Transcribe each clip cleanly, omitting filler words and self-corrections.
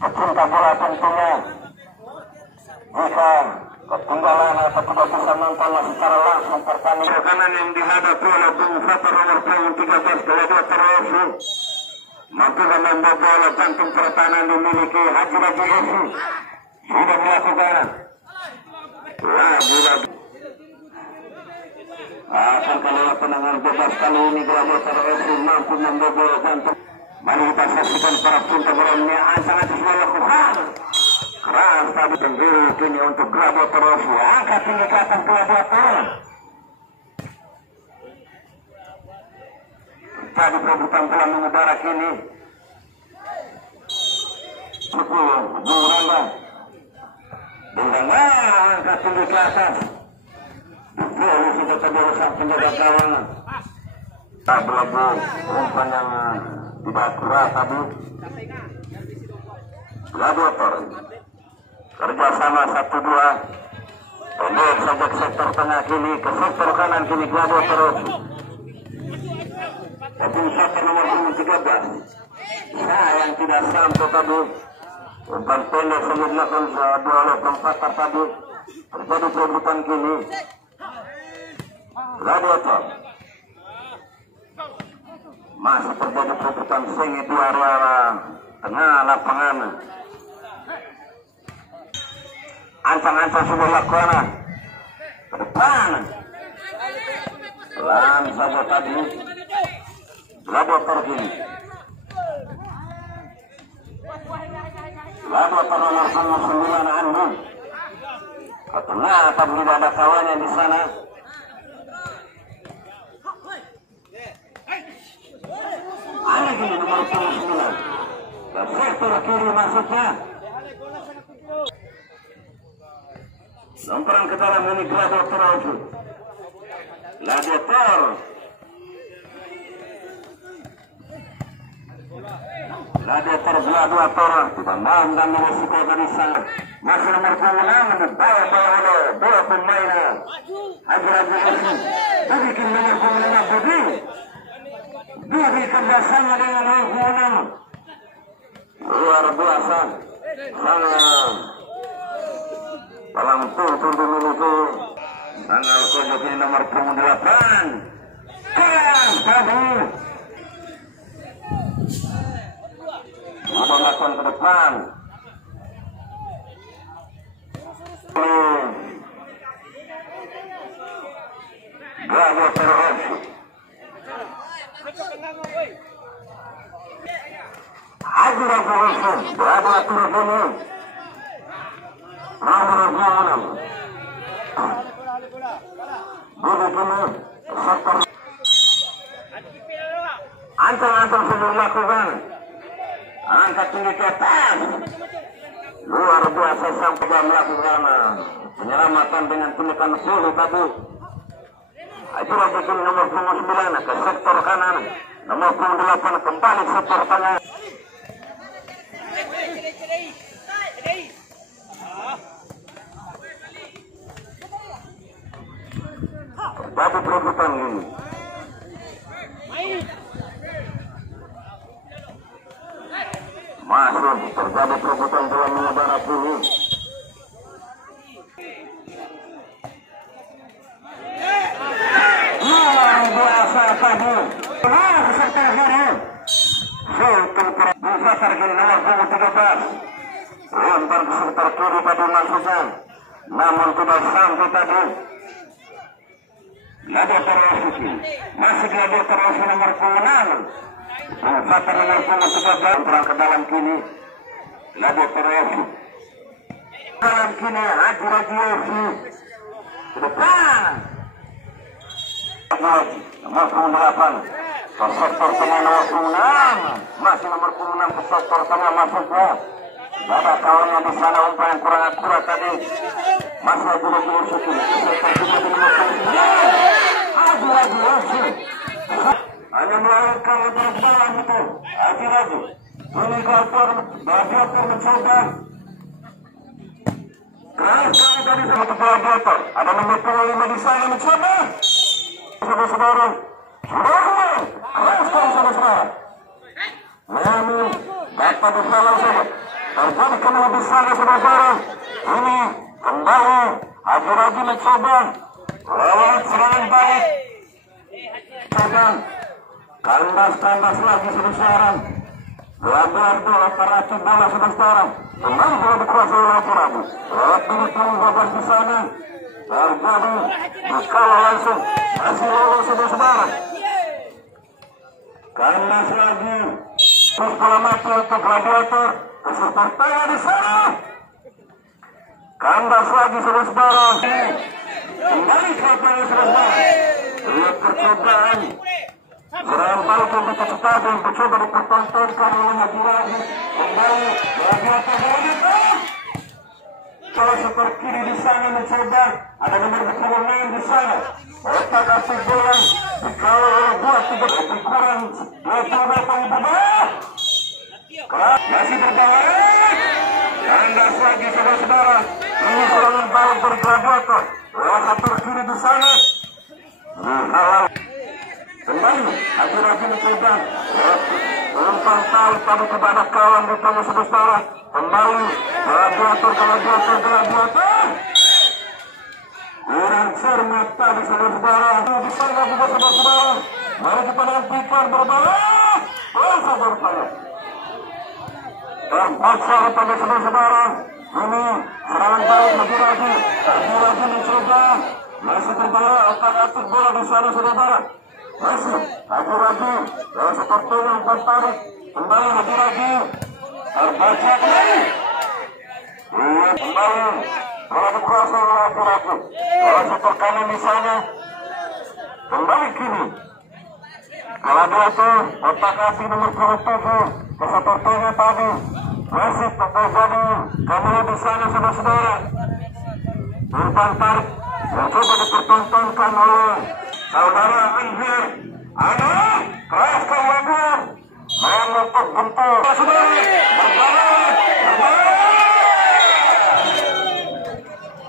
pecinta bola tentunya, jika ketinggalan atau tidak bisa nonton secara langsung pertandingan kanan yang dihadapi oleh Bung Fatar nomor punggung 13 Gladiator FC, mampu membobol jantung pertahanan dimiliki Haji Raji FC, sudah melakukan lagi akan kelewat tendangan bebas kali ini. Gladiator FC mampu membobol jantung. Mari kita saksikan para pecinta bola ini sangat melakukan keras tadi sendiri kini untuk Gladiator FC. Angkat tinggi ke atas Gladiator. Tadi perebutan bola mengudara kini. 10 Bung Rangga. Bung Rangga angkat tinggi ke atas. Betul sudah terjadi sang penjaga gawang. Tak berlaku umpan yang tidak keras tadi. Gladiator kerjasama 1-2 pendek saja ke sektor tengah kini, ke sektor kanan kini Gladiator. Tapi Fatar nomor 13 sayang tidak sampai tadi. Umpan pendek saja dilakukan dua oleh Bung Fatar tadi. Terjadi perebutan kini. Gladiator masih terjadi perebutan sengit di area tengah lapangan. Ancang-ancang sudah lakukan ke depan. Pelan saja tadi Gladiator kini. Gladiator nomor 9 Anu ke tengah, tapi tidak ada kawannya di sana. Ada gini nomor 9 ke sektor kiri masuknya. Lemparan ke dalam ini Gladiator. Gladiator tidak mau mengambil risiko dari sana. Masih nomor 6 dibawa oleh dua pemain Haji Raji FC. Dibikin nomor 6 Budi. Budi kerjasama dengan nomor 6. Luar biasa. Sangat dalam tuntun dimiliki tanggal kode ini nomor 8. Keras tadi. Sudah melakukan ke depan. Gladiator FC. Haji Raji FC. Gladiator ini nomor 6. Budi kini sektor. Ancang-ancang sudah dilakukan. Angkat tinggi ke atas. Luar biasa sampai dia melakukan penyelamatan dengan tindakan suhu tadi. Itu lagi nomor 9 ke sektor kanan. Nomor 8 kembali sektor tengah. Terjadi perebutan ini. Masih terjadi perebutan bola mengudara dulu. Luar biasa tadi. Sektor kiri. Bung Fatar kiri nomor 13. Lempar ke sektor kiri tadi masukkan. Namun tidak sampai tadi. Gladiator FC. Masih Gladiator FC nomor 6. Bung Fatar nomor 13 perang ke dalam kini. Gladiator FC. Dalam kini Haji Raji FC. Ke depan. Nomor 8. Ke sektor tengah nomor 6. Masih nomor 6 ke sektor tengah masuknya. Tidak ada kawannya di sana, umpan yang kurang akurat tadi. Masih Haji Raji FC. Haji Raji FC. Hanya melahirkan lebar dalam itu Haji Raji. Ini Gladiator mencoba keras kali tadi sama Gladiator. Ada nomor 5 di sana mencoba. Saudara-saudara, sudah keras kali saudara-saudara. Namun dapat dihalau saja. Terjadi kembali di sana saudara. Ini kembali Haji mencoba lewat serangan balik. Coba kandas lagi saudara. Lagardo operasi bola saudara. Kembali bola dikuasai oleh Haji. Lewat pintu babas di sana. Terjadi dikala langsung masih lolos saudara. Kandas lagi. Terus bola mati untuk Gladiator. Kesetartanya di sana. Kandas lagi saudara. Kembali ke lapangan saudara. Lihat percobaan. Serangan balik yang berkecepatan yang mencoba dipertontonkan oleh Haji. Kembali Gladiator Gladiator. Kalau seperti kiri di sana mencoba ada nomor 26 di sana. Otak asik bola dikawal oleh buat lebih kurang 20 meter di bawah. Masih berbalik. Kandas lagi saudara-saudara. Ini serangan balik dari Gladiator. Lewat satu kiri di sana. Halau. Kembali Haji mencoba. Umpan tarik tadi kepada kawan di tengah saudara. Kembali Gladiator. Kurang cermat tadi saudara-saudara. Di sana juga saudara-saudara. Mari kita nantikan berbalik. Saudara-saudara. Terpaksa pada saudara-saudara. Ini serangan balik Haji mencoba. Masih berbalik otak-atik bola di sana saudara. Masih Haji dalam seperti yang tertarik. Kembali Haji terbaca kembali. Kembali bola dikuasai oleh Haji. Dalam setor kanan di sana. Kembali kini Gladiator otak-atik nomor 27. Kesetornya tadi masih terjadi kembali di sana saudara-saudara. Umpan tarik mencoba dipertontonkan oleh saudara Anhir. Keras keluar menutup bentuk saudara. Berbalik.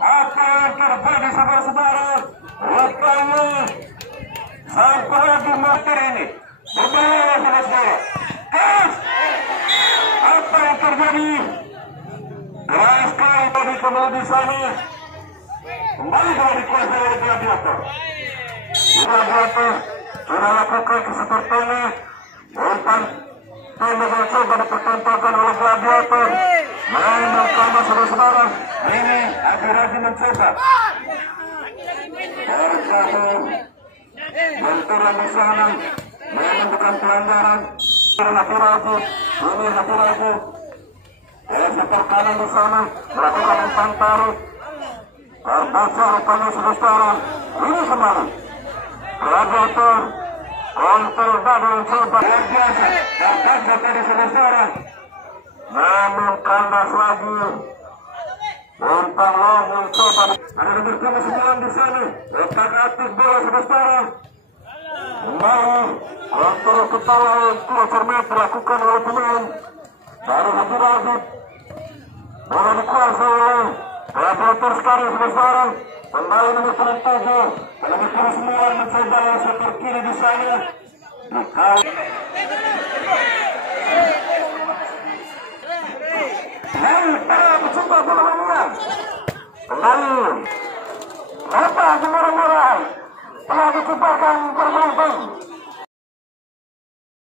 Apa yang terjadi saudara-saudara? Rupanya sampai lagi motor ini berbalik saudara-saudara. Apa yang terjadi? Keras sekali tadi kembali di sana. Kembali bola dikuasai oleh Gladiator. Gladiator sudah lakukan kesetartannya. Umpan tembak mencoba dipertontonkan oleh Gladiator. Main bersama saudara-saudara. Ini Haji mencoba. Terjadi benturan di sana. Memang bukan pelanggaran. Haji. Ini Haji. Setor kanan di sana melakukan umpan tarik. Terbaca rupanya saudara. Ini kembali Gladiator kontrol dan mencoba terbaca tadi saudara. Namun kandas lagi. Umpan lagi mencoba. Ada nomor 9 di sana. Otak-atik bola saudara. Kembali kontrol kepala yang cermat dilakukan oleh pemain dari Haji. Bola dikuasai oleh Gladiator sekarang saudara. Kembali nomor 37. Nomor 9 mencoba yang setor kiri di sana.